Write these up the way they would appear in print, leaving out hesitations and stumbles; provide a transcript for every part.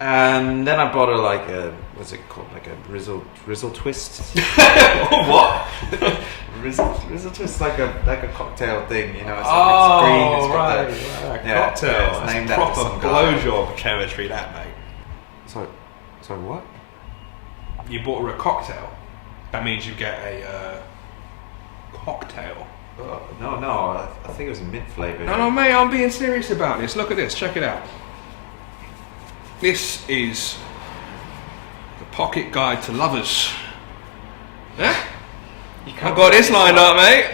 And then I bought her like a, what's it called? Like a Rizzle twist. What? Rizzle twist, like a cocktail thing, you know. It's Green. It's Right. cocktail. Yeah, it's named that's after proper some guy. blowjob chemistry, that mate. So what? You bought her a cocktail. That means you get a cocktail. No, I think it was a mint flavour. No, mate, I'm being serious about this. Look at this, check it out. This is the pocket guide to lovers. Yeah? I've got this lined up, mate.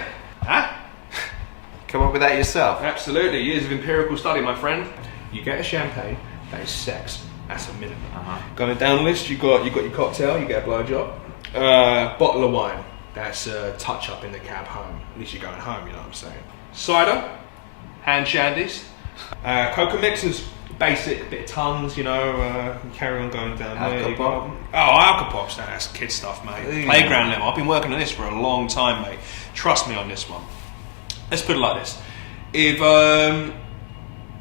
Huh? Come up with that yourself? Absolutely, years of empirical study, my friend. You get a champagne, that is sex. That's a minimum. Going down the list, you got your cocktail, you get a blowjob. Bottle of wine, that's a touch up in the cab home. At least you're going home, you know what I'm saying. Cider, hand shandies, cocoa mixers, basic, bit of tons, you know, carry on going down there. Alka-Pop? Oh, Alka-Pops, that's kid stuff, mate. Playground level. I've been working on this for a long time, mate. Trust me on this one. Let's put it like this. If I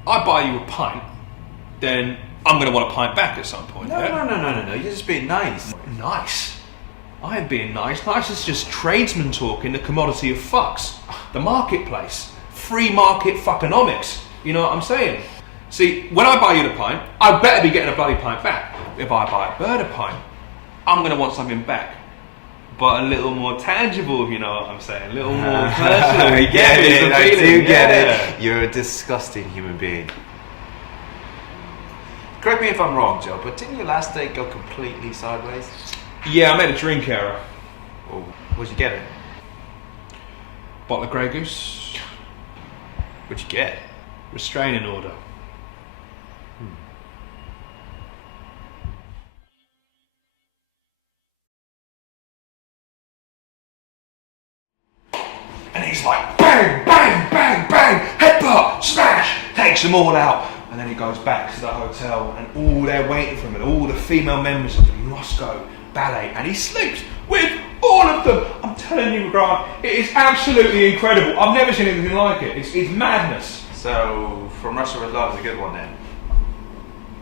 buy you a pint, then I'm going to want a pint back at some point. No, you're just being nice. Nice? I am being nice. Nice is just tradesman talk in the commodity of fucks. The marketplace. Free market fuckonomics. You know what I'm saying? See, when I buy you the pint, I better be getting a bloody pint back. If I buy a bird a pint, I'm going to want something back. But a little more tangible, if you know what I'm saying. A little more personal. I get it, I do get Yeah. it. You're a disgusting human being. Correct me if I'm wrong, Joe, but didn't your last date go completely sideways? Yeah, I made a drink error. Oh, what'd you get? Bottle of Grey Goose. What'd you get? Restraining order. And he's like, bang, bang, bang, bang, headbutt, smash, takes them all out. And then he goes back to the hotel and all they're waiting for him and all the female members of the Moscow Ballet. And he sleeps with all of them. I'm telling you, Grant, it is absolutely incredible. I've never seen anything like it. It's madness. So, From Russia with Love is a good one then?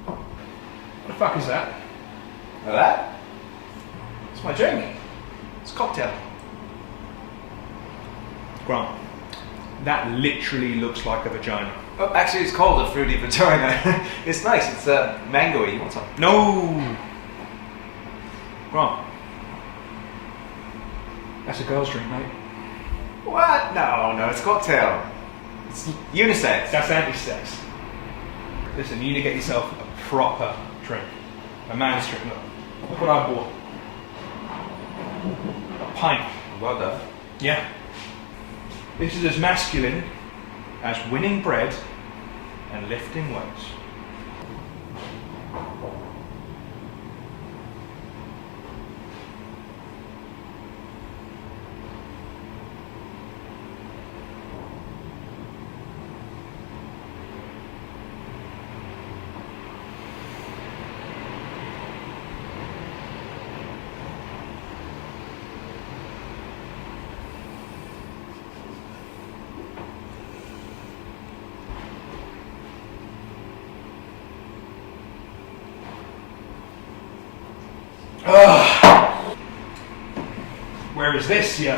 What the fuck is that? Like that? It's my drink. It's a cocktail. Grant, that literally looks like a vagina. Oh, actually, it's called a fruity vagina. It's nice. It's mango-y. You want some? No! Grant, that's a girl's drink, mate. What? No, it's a cocktail. It's unisex. That's anti-sex. Listen, you need to get yourself a proper drink. A man's drink. Look what I bought. A pint. Well done. Yeah. This is as masculine as winning bread and lifting weights. Where is this, you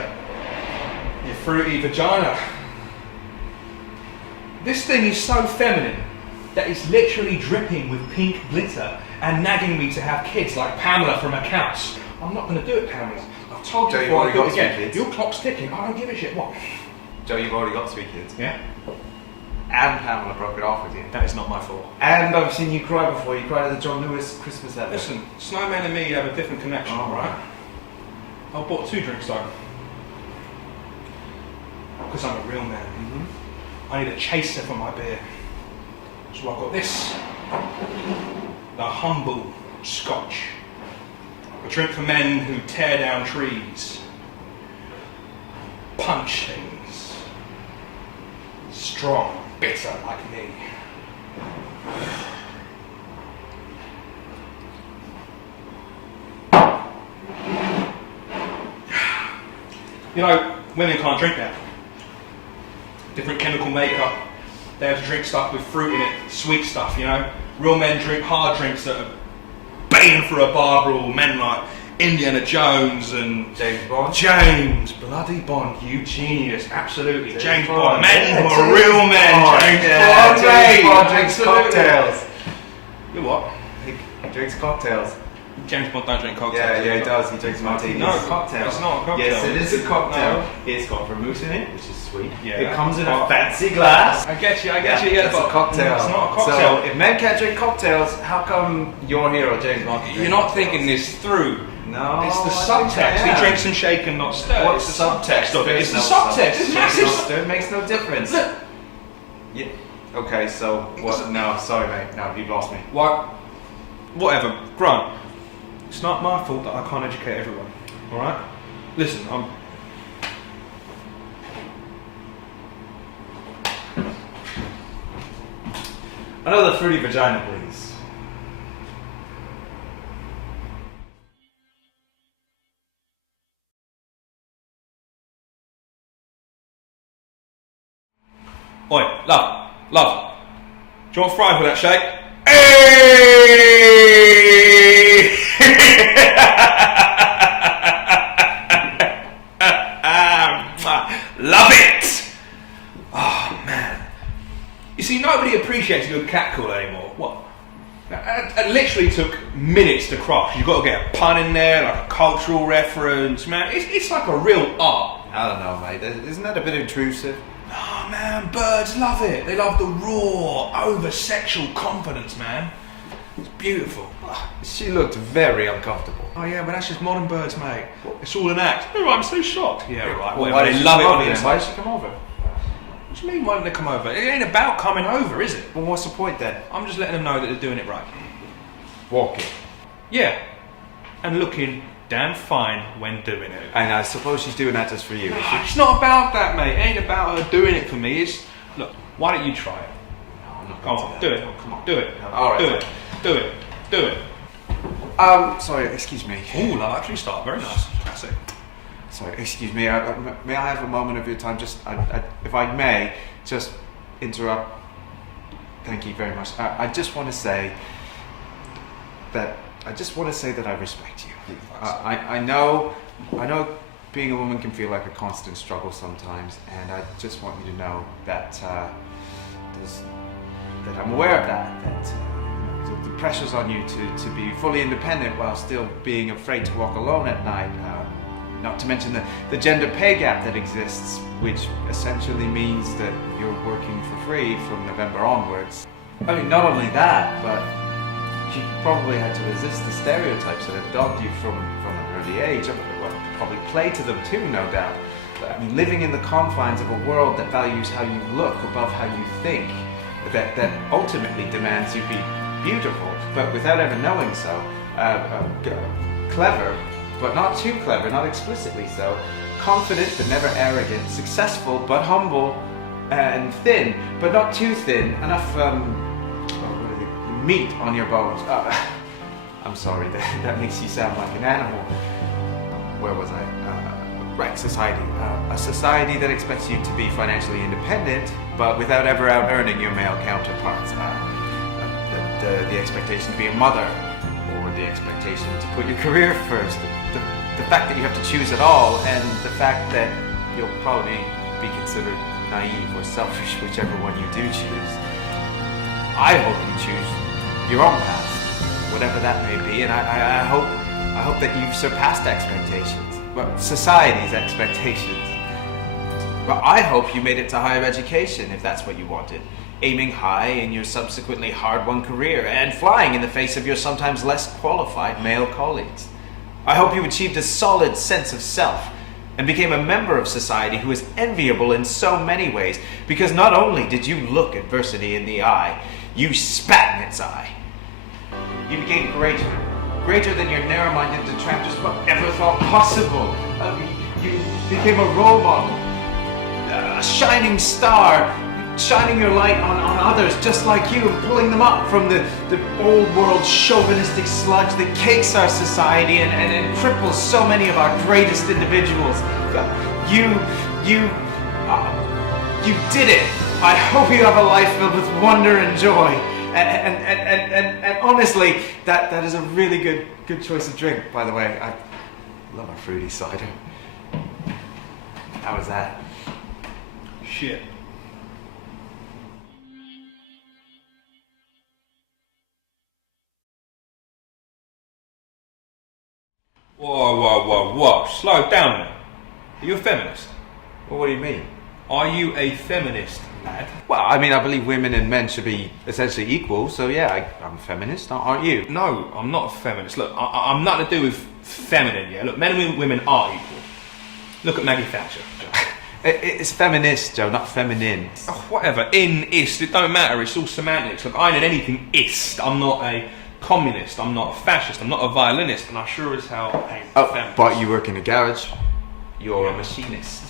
fruity vagina? This thing is so feminine that it's literally dripping with pink glitter and nagging me to have kids like Pamela from Accounts. I'm not going to do it, Pamela. I've told you Joe, before I you've do already it got again. 3 kids. Your clock's ticking. I don't give a shit. What? Joe, you've already got 3 kids. Yeah? And Pamela broke it off with you. That is not my fault. And I've seen you cry before. You cried at the John Lewis Christmas episode. Listen, Snowman and me have a different connection, alright? I bought 2 drinks though. Because I'm a real man. I need a chaser for my beer. So I've got this. The humble Scotch. A drink for men who tear down trees. Punch things. Strong, bitter like me. You know, women can't drink that. Different chemical makeup. They have to drink stuff with fruit in it, sweet stuff, you know. Real men drink hard drinks that are baying for a bar brawl. Men like Indiana Jones and James Bond. James bloody Bond, you genius, absolutely. James Bond. Bond, men Yeah, who are James real men. Bond. James Yeah, Bond, James mate. Bond drinks Absolutely. cocktails. You what? He drinks cocktails. James Bond don't drink cocktails. Yeah, he does. He drinks martinis. No, cocktail. It's not a cocktail. Yes, it is a cocktail. No. It's got vermouth in it, which is sweet. Yeah. It comes in a fancy glass. I get you. Yeah, it's a cocktail. It's not a cocktail. So if men can't drink cocktails, how come your hero James Bond? can You're drink not cocktails? thinking this through. No. It's the I think I subtext. He am. drinks and shaken, not stirred. What's It's the subtext of it. It's the There's no subtext. It's massive. It makes no difference. Look. Yeah. Okay, so what? No, sorry, mate. No, you've lost me. What? Whatever. Grant. It's not my fault that I can't educate everyone. All right. Listen, Another fruity vagina, please. Oi, love. Do you want fries with that shake? Hey! Love it! Oh man. You see, nobody appreciates a good catcall anymore. What? It literally took minutes to craft. You've got to get a pun in there, like a cultural reference, man. It's like a real art. I don't know, mate. Isn't that a bit intrusive? Oh man, birds love it. They love the raw, over-sexual confidence, man. It's beautiful. She looked very uncomfortable. Oh yeah, but that's just modern birds, mate. It's all an act. Oh, I'm so shocked. Yeah, right. Well, Whatever. why They did she love it come on over the then? inside. Why did she come over? What do you mean, why didn't they come over? It ain't about coming over, is it? Well, what's the point then? I'm just letting them know that they're doing it right. Walking. Yeah. And looking damn fine when doing it. And I suppose she's doing that just for you. is she? It's not about that, mate. It ain't about her doing it for me. It's, look, why don't you try it? I'm not Come going on, to do that. it. No, come on. Do it. All right, Do fine. it. Do it. Do it. Sorry, excuse me. Ooh, that'll actually start. Very nice. Classic. Sorry, excuse me. May I have a moment of your time? Just, if I may, just interrupt. Thank you very much. I just want to say that I respect you. I know being a woman can feel like a constant struggle sometimes, and I just want you to know that that I'm aware of that. That the pressures on you to be fully independent while still being afraid to walk alone at night. Not to mention the gender pay gap that exists, which essentially means that you're working for free from November onwards. I mean, not only that, but you probably had to resist the stereotypes that have dogged you from an early age. Well, probably play to them too, no doubt. I mean, living in the confines of a world that values how you look above how you think, that ultimately demands you be beautiful, but without ever knowing so. Clever, but not too clever, not explicitly so. Confident, but never arrogant. Successful, but humble. And thin, but not too thin. Enough, meat on your bones. I'm sorry, that makes you sound like an animal. Where was I? Right, society. A society that expects you to be financially independent, but without ever out-earning your male counterparts. The expectation to be a mother, or the expectation to put your career first. The fact that you have to choose at all, and the fact that you'll probably be considered naive or selfish, whichever one you do choose. I hope you choose your own path, whatever that may be, and I hope that you've surpassed expectations, well, society's expectations. But I hope you made it to higher education, if that's what you wanted, aiming high in your subsequently hard-won career and flying in the face of your sometimes less qualified male colleagues. I hope you achieved a solid sense of self and became a member of society who is enviable in so many ways, because not only did you look adversity in the eye, you spat in its eye. You became greater than your narrow-minded detractors ever thought possible. You became a role model, a shining star, shining your light on others just like you, and pulling them up from the old world chauvinistic sludge that cakes our society and cripples so many of our greatest individuals. You did it. I hope you have a life filled with wonder and joy. And honestly, that is a really good choice of drink, by the way. I love a fruity cider. How was that? Shit. Whoa. Slow down now. Are you a feminist? Well, what do you mean? Are you a feminist, lad? Well, I mean, I believe women and men should be essentially equal, so yeah, I'm a feminist, aren't you? No, I'm not a feminist. Look, I'm nothing to do with feminine, yeah? Look, men and women are equal. Look at Maggie Thatcher. It's feminist, Joe, not feminine. Oh, whatever, ist, it don't matter, it's all semantics. Look, I ain't anything ist. I'm not a communist, I'm not a fascist, I'm not a violinist, and I sure as hell ain't a feminist. But you work in a garage. You're a machinist.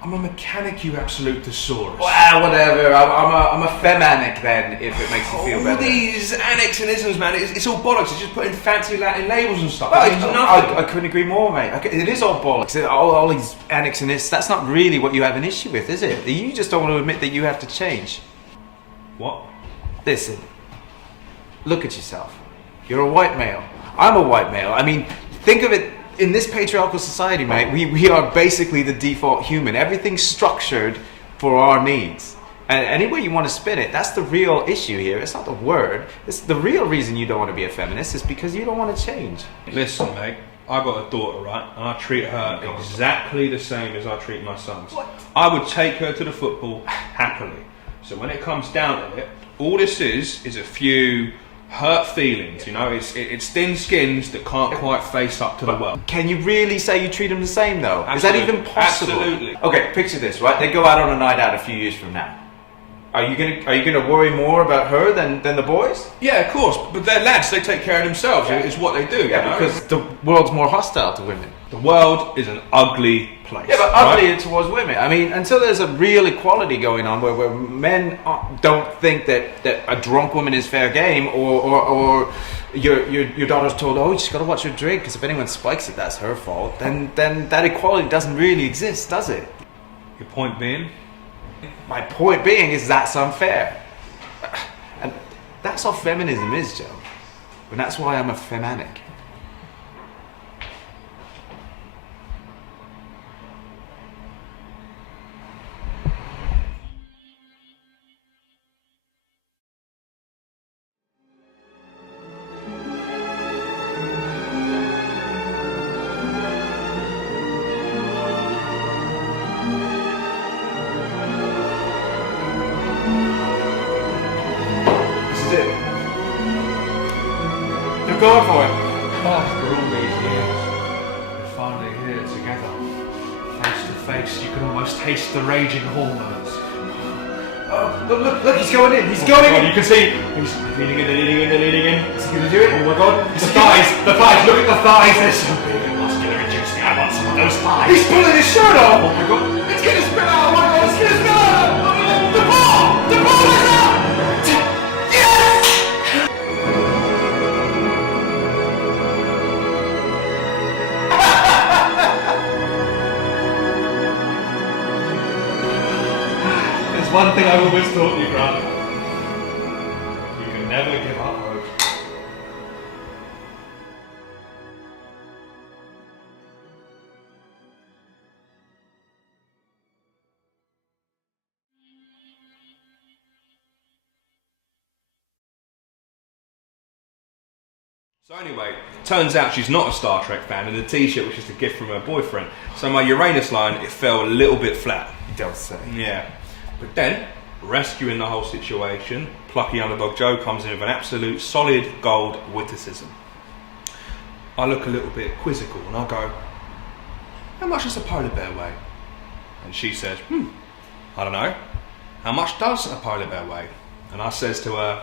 I'm a mechanic, you absolute thesaurus. Well, whatever. I'm a femanic then, if it makes you feel better. All these annexionisms, man, it's all bollocks. It's just putting fancy Latin labels and stuff. Well, It means nothing. I couldn't agree more, mate. It is all bollocks. All these annexionists, that's not really what you have an issue with, is it? You just don't want to admit that you have to change. What? Listen, look at yourself. You're a white male. I'm a white male. I mean, think of it. In this patriarchal society, mate, we are basically the default human. Everything's structured for our needs. And any way you want to spin it, that's the real issue here. It's not the word. It's the real reason you don't want to be a feminist is because you don't want to change. Listen, mate, I got a daughter, right? And I treat her exactly the same as I treat my sons. What? I would take her to the football happily. So when it comes down to it, all this is a few hurt feelings, you know, it's thin skins that can't quite face up to the world. Can you really say you treat them the same, though? Absolutely. Is that even possible? Absolutely. Okay, picture this, right? They go out on a night out a few years from now. Are you gonna worry more about her than the boys? Yeah, of course, but they're lads, they take care of themselves, Yeah. it's what they do, Yeah, you know? because the world's more hostile to women. The world is an ugly place. Yeah, but right? uglier towards women. I mean, until there's a real equality going on where men don't think that a drunk woman is fair game, or your daughter's told, oh, she's got to watch her drink because if anyone spikes it, that's her fault. Then that equality doesn't really exist, does it? Your point being? My point being is that's unfair, and that's all feminism is, Joe. And that's why I'm a femanic. They're going for it. After all these years, we're finally here together. Face to face, you can almost taste the raging hormones. Look, he's going in. He's going in. You can see he's leaning in, they're leaning in. Is he gonna do it? Oh my god, the thighs, look at the thighs, they're so big and muscular and juicy. I want some of those thighs. He's pulling his shirt off. Oh my god. It's gonna spill out. Oh my god, it's gonna spill out. The ball is out. Yes! There's one thing I've always taught you, Grant. You can never give up hope. So anyway, turns out she's not a Star Trek fan, and the t-shirt was just a gift from her boyfriend. So my Uranus line, it fell a little bit flat. You don't say. Yeah. But then, rescuing the whole situation, plucky underdog Joe comes in with an absolute solid gold witticism. I look a little bit quizzical and I go, how much does a polar bear weigh? And she says, I don't know. How much does a polar bear weigh? And I says to her,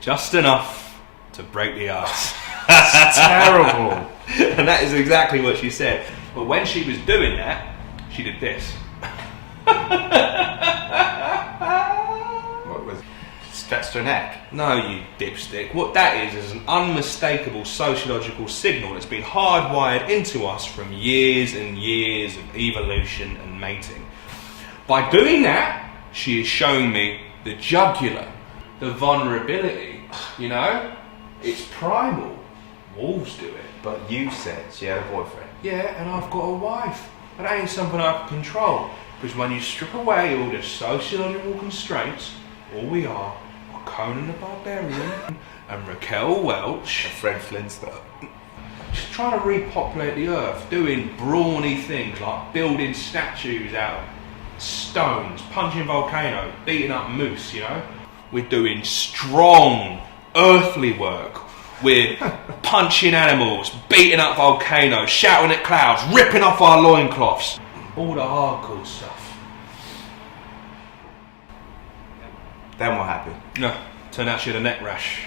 just enough to break the ice. That's terrible. And that is exactly what she said. But when she was doing that, she did this. What was? Stretched her neck. No, you dipstick. What that is an unmistakable sociological signal that's been hardwired into us from years and years of evolution and mating. By doing that, she is showing me the jugular, the vulnerability, you know? It's primal. Wolves do it. But you said she had a boyfriend. Yeah, and I've got a wife. But that ain't something I can control. Because when you strip away all the sociological constraints, all we are Conan the Barbarian and Raquel Welch, Fred Flintstone. just trying to repopulate the earth, doing brawny things like building statues out of stones, punching volcanoes, beating up moose, you know? We're doing strong, earthly work. We're punching animals, beating up volcanoes, shouting at clouds, ripping off our loincloths. All the hardcore stuff. Then what happened? No, turned out she had a neck rash.